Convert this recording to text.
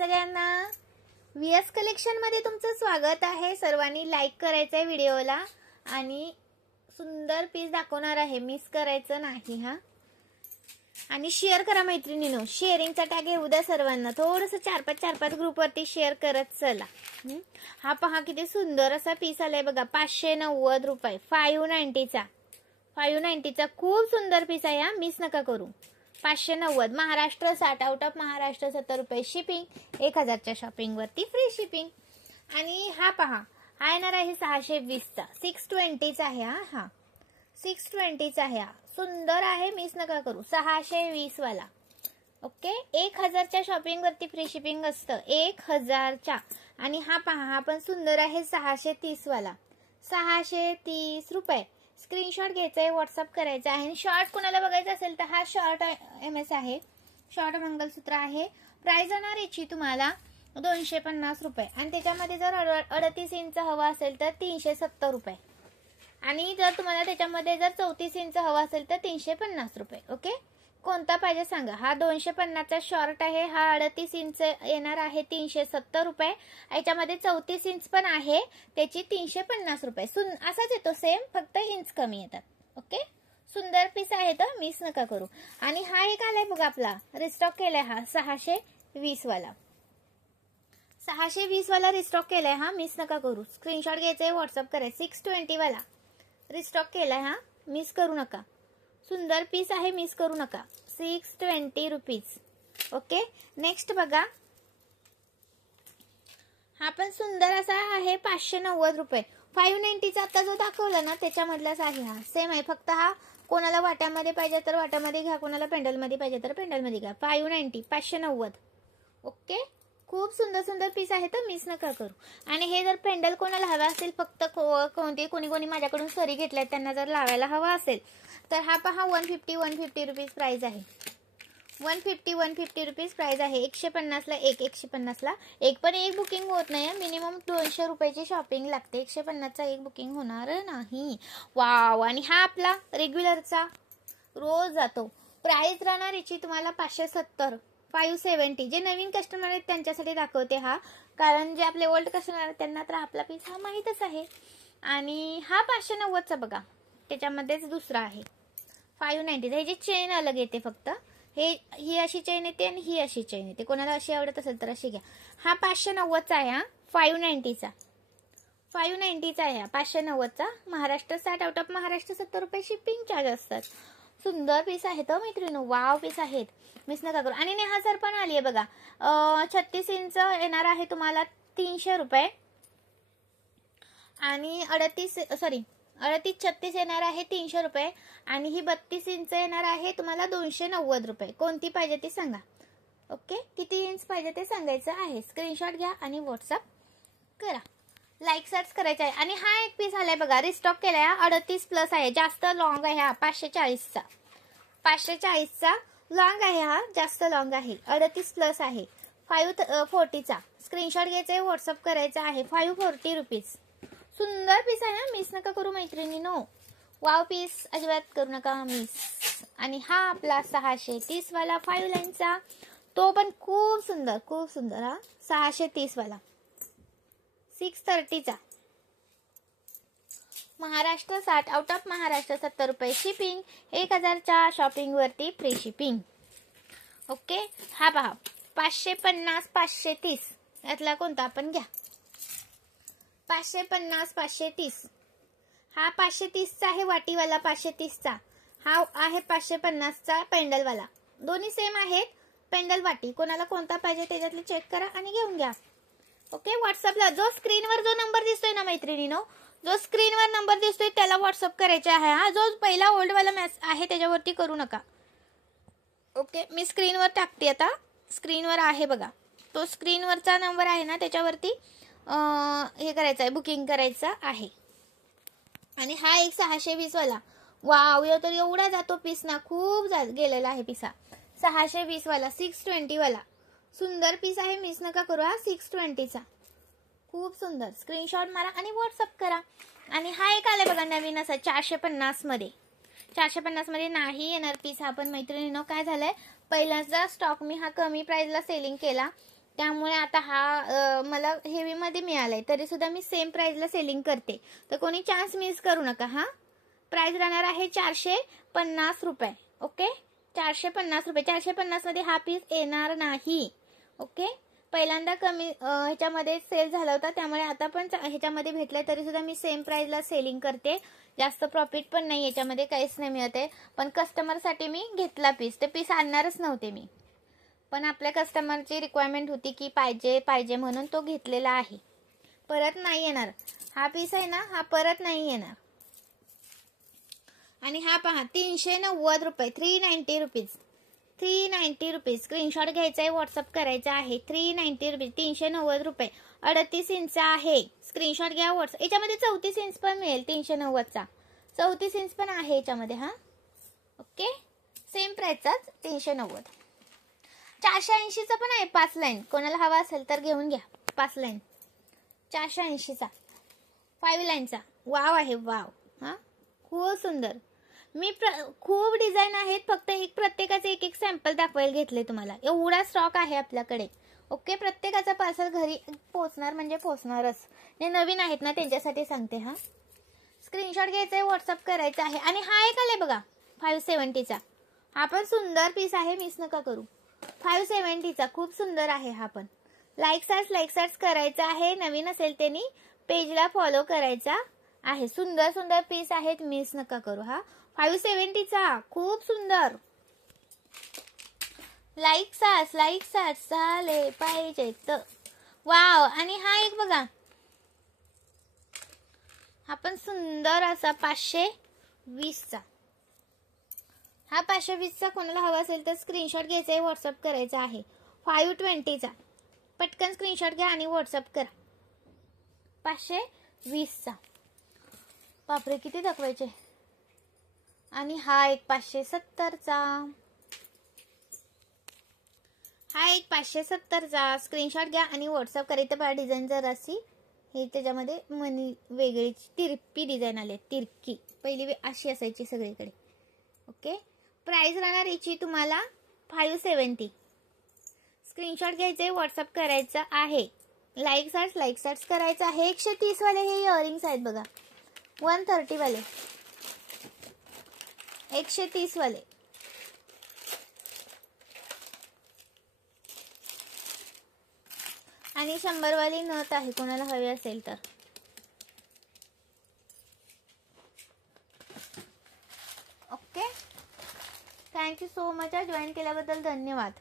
सगळ्यांना VS collection मध्ये तुमचं स्वागत आहे। सर्वांनी लाईक करायचंय व्हिडिओला आणि सुंदर पीस दाखवणार आहे, मिस करायचं नाही हा। आणि शेअर करा मैत्रिणींनो, शेअरिंगचा टॅग येऊ द्या सर्वांना। थोडंसं 4-5 ग्रुप वरती शेअर करत चला। हा पहा किती सुंदर असा पीस आलाय बघा, 590 रुपये, 590 चा 590 चा खूप सुंदर पीस आहे हा, मिस नका करू। 590 महाराष्ट्र 60, आउट ऑफ महाराष्ट्र 70 रुपये शिपिंग, 1000 च्या शॉपिंग वरती फ्री शिपिंग। आणि हा पहा, हा येणार आहे 620 चा, 620 चा आहे हा, 620 चा आहे, सुंदर आहे, मिस नका करू। 620 वाला, ओके। 1000 च्या शॉपिंग वरती फ्री शिपिंग असतं, 1000 च्या। आणि हा पहा, हा पण सुंदर आहे 630 वाला, 630 रुपये। स्क्रीनशॉट घ्यायचा आहे, व्हॉट्सअप करायचा आहे। आणि शॉर्ट कोणाला बघायचा असेल तर हा शॉर्ट एमएस आहे, शॉर्ट मंगलसूत्र आहे। प्राइस जाणार याची तुम्हाला 250 रुपये। आणि त्याच्यामध्ये जर 38 इंच हवा असेल तर 370 रुपये। आणि जर तुम्हाला त्याच्यामध्ये जर 34 इंच हवा असेल तर 350 रुपये, ओके। कोणता पाहिजे सांगा। हा 250 चा शॉर्ट आहे, हा 38 इंच येणार आहे 370 रुपये। याच्यामध्ये 34 इंच पण आहे, त्याची 350 रुपये। असाच येतो सेम, फक्त इंच कमी येतात, ओके। सुंदर पीस आहे तर मिस नका करू। आणि हा एक आलाय बघा, आपला रिस्टॉक केलाय हा 620 वाला, 620 वाला रिस्टॉक केलाय हा, मिस नका करू। स्क्रीनशॉट घ्यायचंय, व्हॉट्सअप करायचं। 620 वाला रिस्टॉक केलाय हा, मिस करू नका। सुंदर पीस आहे, मिस करू नका। 620 रुपीज, ओके। नेक्स्ट बघा, हा पण सुंदर असा आहे 590 रुपये। 590 चा आता जो दाखवला ना त्याच्यामधलाच आहे हा, सेम आहे, फक्त हा कोणाला वाट्यामध्ये पाहिजे तर वाट्यामध्ये घ्या, कोणाला पेंडलमध्ये पाहिजे तर पेंडलमध्ये घ्या। 590, 590, ओके। खूप सुंदर सुंदर पीस आहे तर मिस नका करू। आणि हे जर पेंडल कोणाला हवा असेल, फक्त कोणी माझ्याकडून सरी घेतल्यात त्यांना जर लावायला हवा असेल तर हा पहा 150 रुपीज प्राइस आहे, 150 रुपीज प्राइस आहे। 150 ला एक, 150 ला एक, पण एक बुकिंग होत नाही, मिनिमम 200 रुपयाची शॉपिंग लागते, 150 चा एक बुकिंग होणार नाही। वाव। आणि हा आपला रेग्युलरचा रोज जातो, प्राइस राहणार याची तुम्हाला 570, 570। जे नवीन कस्टमर आहेत त्यांच्यासाठी दाखवते हा, कारण जे आपले ओल्ड कस्टमर आहेत त्यांना तर आपला पीस हा माहीतच आहे। आणि हा 590 चा बघा, त्याच्यामध्येच दुसरा आहे 590। हे जे चेन अलग येते, फक्त ही अशी चेन येते आणि ही अशी चेन येते, कोणाला अशी आवडत असेल तर अशी घ्या। हा 590 चा आहे हा, 590 चा, 590 चा आहे, 590 चा। महाराष्ट्र 60, आउट ऑफ महाराष्ट्र 70 रुपये शिपिंग चार्ज असतात। सुंदर पीस आहेत मैत्रिणी, वाव पीस आहेत, मिस नका करू। आणि नेहा सर पण आली आहे बघा, 36 इंच येणार आहे तुम्हाला 300 रुपये। आणि 38-36 येणार आहे 300 रुपये। आणि ही 32 इंच येणार आहे तुम्हाला 290 रुपये। कोणती पाहिजे ती सांगा, ओके। किती इंच पाहिजे ते सांगायचं आहे, स्क्रीनशॉट घ्या आणि व्हॉट्सअप करा, लाईक सर्च करायचं आहे। आणि हा एक पीस आलाय बघा, रिस्टॉक केलाय, 38 प्लस आहे, जास्त लॉंग आहे हा, 540 चा, 540 चा लॉंग आहे हा, जास्त लॉंग आहे, 38 प्लस आहे, 540 चा। स्क्रीनशॉट घ्यायचा आहे, व्हॉट्सअप करायचा आहे, 540 रुपीज। सुंदर पीस आहे हा, मिस नका करू मैत्रिणींनो, वाव पीस अजिबात करू नका मिस। आणि हा आपला 630 वाला 5 लाईनचा, तो पण खूप सुंदर हा, 630 वाला, 630 चा, महाराष्ट्र 60, आउट ऑफ महाराष्ट्र 70 रुपये शिपिंग, 1000 च्या शॉपिंग वरती फ्री शिपिंग, ओके। हा पहा 550, 530 यातला कोणता आपण घ्या, 550, 530। हा 530 चा आहे वाटीवाला, 530 चा हा आहे, 550 चा पेंडलवाला, दोन्ही सेम आहेत, पेंडल वाटी। कोणाला कोणता पाहिजे त्याच्यातले चेक करा आणि घेऊन घ्या, ओके। व्हॉट्सअपला जो स्क्रीनवर जो नंबर दिसतोय ना मैत्रिणीनो, जो स्क्रीनवर नंबर दिसतोय त्याला व्हॉट्सअप करायचा आहे हा, जो पहिला ओल्ड वाला मॅसेज आहे त्याच्यावरती करू नका, ओके। मी स्क्रीनवर टाकते आता, स्क्रीनवर आहे बघा, तो स्क्रीनवरचा नंबर आहे ना त्याच्यावरती हे करायचं आहे, बुकिंग करायचं आहे। आणि हा एक 620 वाला, वाव, तर एवढा जातो पीस ना, खूप गेलेला आहे पिसा। 620 वाला, 620 वाला, सुंदर पीस आहे, मिस नका करू हा, 620 चा, खूप सुंदर। स्क्रीनशॉट मारा आणि व्हॉट्सअप करा। आणि हा एक आलाय बघा नवीन असा 450 मध्ये, 450 मध्ये नाही येणार पीस हा, पण मैत्रिणींनो काय झालंय, पहिल्याचा स्टॉक मी हा कमी प्राइसला सेलिंग केला, त्यामुळे आता हा मला हेवीमध्ये मिळालाय, तरी सुद्धा मी सेम प्राइसला सेलिंग करते. तर कोणी चान्स मिस करू नका हा. प्राइस राहणार आहे 450 रुपये. ओके, 450 रुपये. 450 मध्ये हा पीस येणार नाही. ओके, पहिल्यांदा कमी ह्याच्यामध्ये सेल झाला होता, त्यामुळे आता पण ह्याच्यामध्ये भेटलाय, तरी सुद्धा मी सेम प्राइसला सेलिंग करते. जास्त प्रॉफिट पण नाही याच्यामध्ये, काहीच नाही मिळत आहे. पण कस्टमरसाठी मी घेतला पीस. ते पीस आणणारच नव्हते मी, पण आपल्या कस्टमरची रिक्वायरमेंट होती की पाहिजे म्हणून तो घेतलेला आहे. परत नाही येणार हा पीस आहे ना, हा परत नाही येणार. आणि हा पहा 390 रुपये, 390 रुपीज, 390 रुपीज. स्क्रीनशॉट घ्यायचा आहे, व्हॉट्सअप करायचा आहे. 390 रुपीज, 390 रुपये. 38 इंच आहे. स्क्रीनशॉट घ्या, व्हॉट्सअप. याच्यामध्ये 34 इंच पण मिळेल. 390चा 34 इंच पण आहे याच्यामध्ये हा. Okay, same प्राइसचाच 390. 480चा पण आहे 5 लाईन. कोणाला हवा असेल तर घेऊन घ्या. 5 लाईन 480चा, 5 लाईनचा. वाव आहे, वाव. हा, खूप सुंदर. मी खूप डिझाईन आहेत, फक्त प्रत्येकाचे एक सॅम्पल दाखवायला घेतले तुम्हाला. एवढा स्टॉक आहे आपल्याकडे. ओके, प्रत्येकाचा पार्सल घरी पोहोचणार म्हणजे पोहोचणारच. जे नवीन आहेत ना त्यांच्यासाठी सांगते हा. स्क्रीनशॉट घ्यायचा आहे, व्हॉट्सअप करायचा आहे. आणि हा एक आलाय बघा 570चा. हा पण सुंदर पीस आहे, मिस नका करू. 570चा खूप सुंदर आहे हा पण. लाईक करायचा आहे. नवीन असेल त्यांनी पेजला फॉलो करायचा आहे. सुंदर सुंदर पीस आहेत, मिस नका करू हा. 570चा खूप सुंदर. लाईक झाले पाहिजे तर. वाव. आणि हा एक बघा, हा पण सुंदर असा 520चा. हा 520चा कोणाला हवा असेल तर स्क्रीनशॉट घ्यायचा आहे, व्हॉट्सअप करायचा आहे. 520चा पटकन स्क्रीनशॉट घ्या आणि व्हॉट्सअप करा. 520चा. बापरे, किती दाखवायचे. आणि हा एक 570चा. हा एक 570चा. स्क्रीनशॉट घ्या आणि व्हॉट्सअप करायचं. पहा डिझाईन जराशी हे त्याच्यामध्ये मनी वेगळी तिरपी डिझाईन आले. तिरकी पहिली अशी असायची सगळीकडे. ओके, प्राइस राहणार याची तुम्हाला 570. स्क्रीनशॉट घ्यायचे, व्हॉट्सअप करायचा आहे. लाईक करायचं आहे. 130 वाले हे इयरिंग्स आहेत बघा. 130 वाले, 130 वाले. आणि 100 वाली नथ आहे, कोणाला हवी असेल तर. Okay, thank you so much. Join केल्याबद्दल धन्यवाद.